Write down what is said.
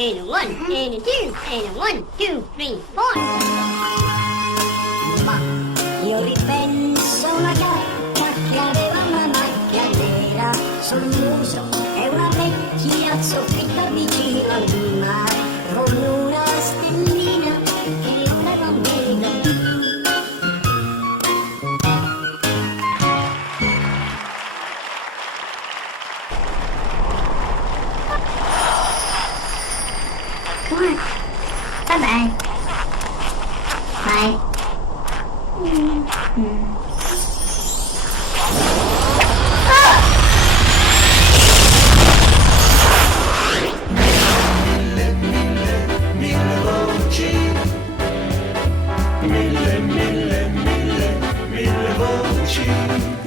and a 1 and a 2 and a 1, 2, 3, 4. Ma io ripenso una gatta che aveva una macchia nera sul muso e una vecchia soffitta vicino al mare con una stellina che l'aveva nera. Bye bye. Bye. Mille voci